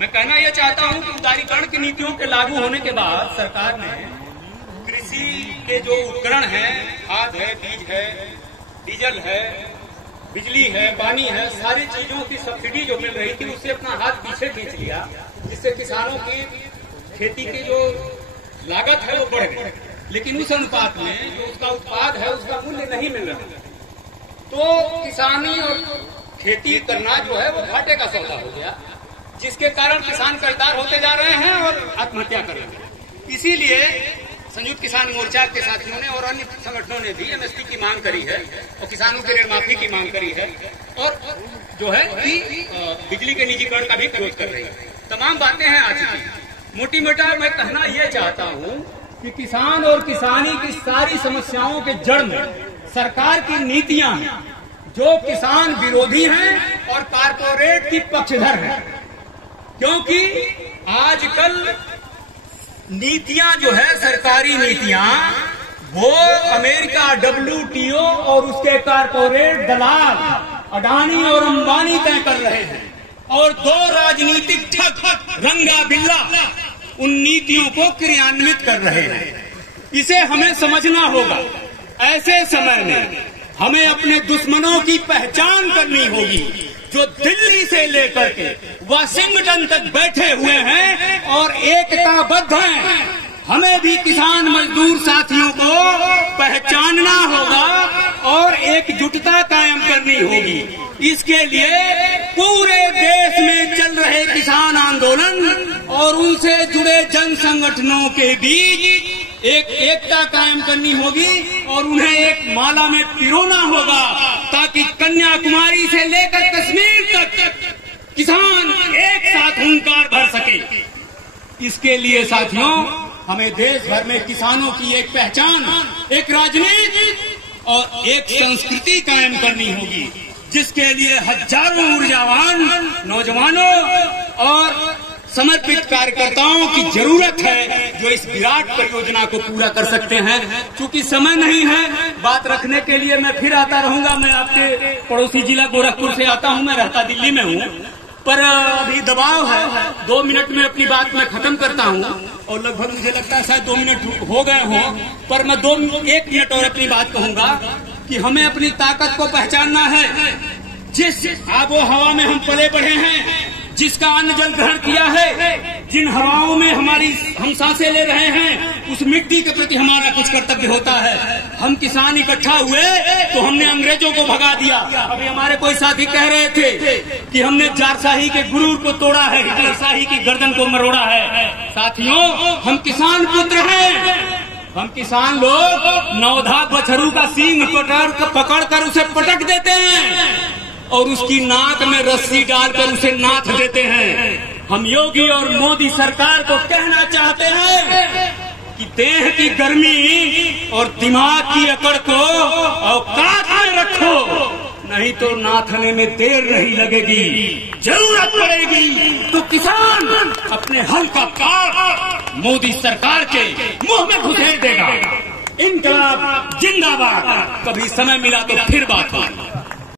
मैं कहना यह चाहता हूं कि उदारीकरण की नीतियों के लागू होने के बाद सरकार ने कृषि के जो उपकरण हैं, खाद है, बीज है, डीजल है, बिजली है, पानी है, सारी चीजों की सब्सिडी जो मिल रही थी उससे अपना हाथ पीछे खींच लिया, जिससे किसानों की खेती की जो लागत है वो बढ़ गई, लेकिन उस अनुपात में जो उसका उत्पाद है उसका मूल्य नहीं मिल रहा। तो किसानी और खेती करना जो है वो घाटे का सौदा हो गया, जिसके कारण किसान कर्जदार होते जा रहे हैं और आत्महत्या कर रहे हैं। इसीलिए संयुक्त किसान मोर्चा के साथियों ने और अन्य संगठनों ने भी एमएसपी की मांग करी है और किसानों के ऋण माफी की मांग करी है और जो है कि बिजली के निजीकरण का भी विरोध कर रही है। तमाम बातें हैं आज की। मोटी मोटा मैं कहना यह चाहता हूं कि किसान और किसानी की सारी समस्याओं के जड़ में सरकार की नीतियां हैं जो किसान विरोधी हैं और कारपोरेट की पक्षधर हैं, क्योंकि आजकल नीतियां जो है सरकारी नीतियां वो अमेरिका, WTO और उसके कारपोरेट दलाल अडानी और अंबानी तय कर रहे हैं और दो राजनीतिक ठग रंगा बिल्ला उन नीतियों को क्रियान्वित कर रहे हैं। इसे हमें समझना होगा। ऐसे समय में हमें अपने दुश्मनों की पहचान करनी होगी जो दिल्ली से लेकर के वाशिंगटन तक बैठे हुए हैं और एकताबद्ध हैं। हमें भी किसान मजदूर साथियों को पहचानना होगा और एकजुटता कायम करनी होगी। इसके लिए पूरे देश में चल रहे किसान आंदोलन और उनसे जुड़े जन संगठनों के बीच एक एकता कायम करनी होगी और उन्हें एक माला में पिरोना होगा ताकि कन्याकुमारी से लेकर कश्मीर तक किसान एक साथ हुंकार भर सके। इसके लिए साथियों हमें देश भर में किसानों की एक पहचान, एक राजनीति और एक संस्कृति कायम करनी होगी, जिसके लिए हजारों ऊर्जावान नौजवानों और समर्पित कार्यकर्ताओं की जरूरत है जो इस विराट परियोजना को पूरा कर सकते हैं। क्योंकि समय नहीं है बात रखने के लिए, मैं फिर आता रहूंगा। मैं आपके पड़ोसी जिला गोरखपुर से आता हूं, मैं रहता दिल्ली में हूं, पर अभी दबाव है। 2 मिनट में अपनी बात मैं खत्म करता हूं और लगभग मुझे लगता है शायद 2 मिनट हो गए हों, पर मैं 1 मिनट और अपनी बात कहूंगा कि हमें अपनी ताकत को पहचानना है। जिस आबो हवा में हम पले बढ़े हैं, जिसका अन्न जल ग्रहण किया है, जिन हवाओं में हम सांसें ले रहे हैं, उस मिट्टी के प्रति हमारा कुछ कर्तव्य होता है। हम किसान इकट्ठा हुए तो हमने अंग्रेजों को भगा दिया। अभी हमारे कोई साथी कह रहे थे कि हमने जारशाही के गुरूर को तोड़ा है, हिटलरशाही की गर्दन को मरोड़ा है। साथियों, हम किसान पुत्र हैं। हम किसान लोग नौधा बछरू का सींग पकड़ कर उसे पटक देते हैं और उसकी नाक में रस्सी डालकर उसे नाथ देते हैं। हम योगी और मोदी सरकार को कहना चाहते हैं कि देह की गर्मी और दिमाग की अकड़ को औकात में रखो, नहीं तो नाथने में देर नहीं लगेगी। जरूरत पड़ेगी तो किसान अपने हल का पार मोदी सरकार के मुंह में घुसेड़ देगा। इनकलाब जिंदाबाद। कभी समय मिला तो फिर बात होगी।